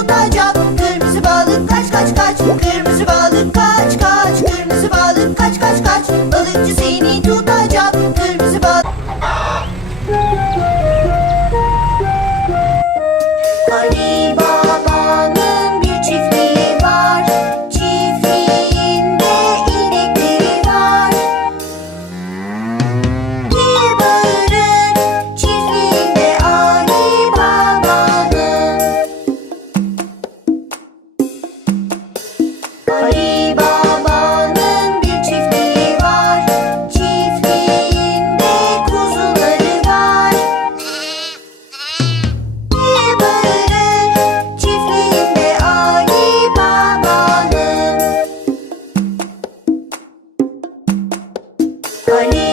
tutacaksın Kırmızı balık kaç kaç kaç. Kırmızı Tony.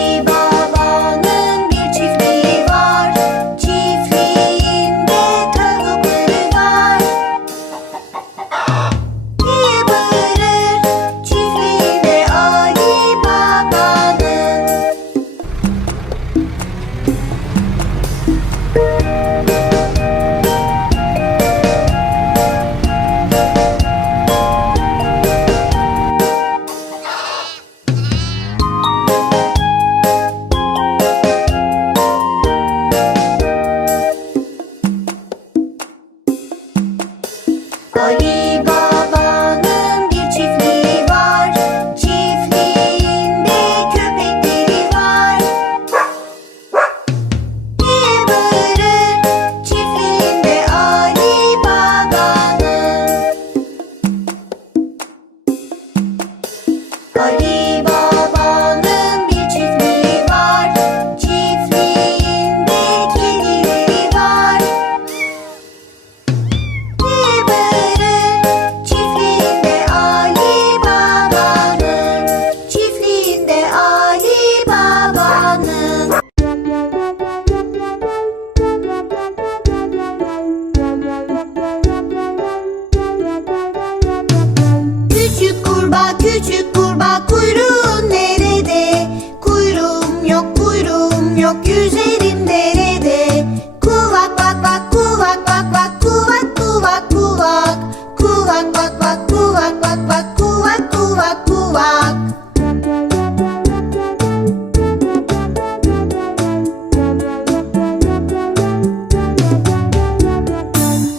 Yok yüzerim derede. Kuvak bak bak kuvak bak bak kuvak kuvak kuvak. Kuvak bak bak kuvak bak bak kuvak kuvak kuvak.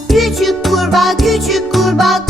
Küçük kurbağa küçük kurbağa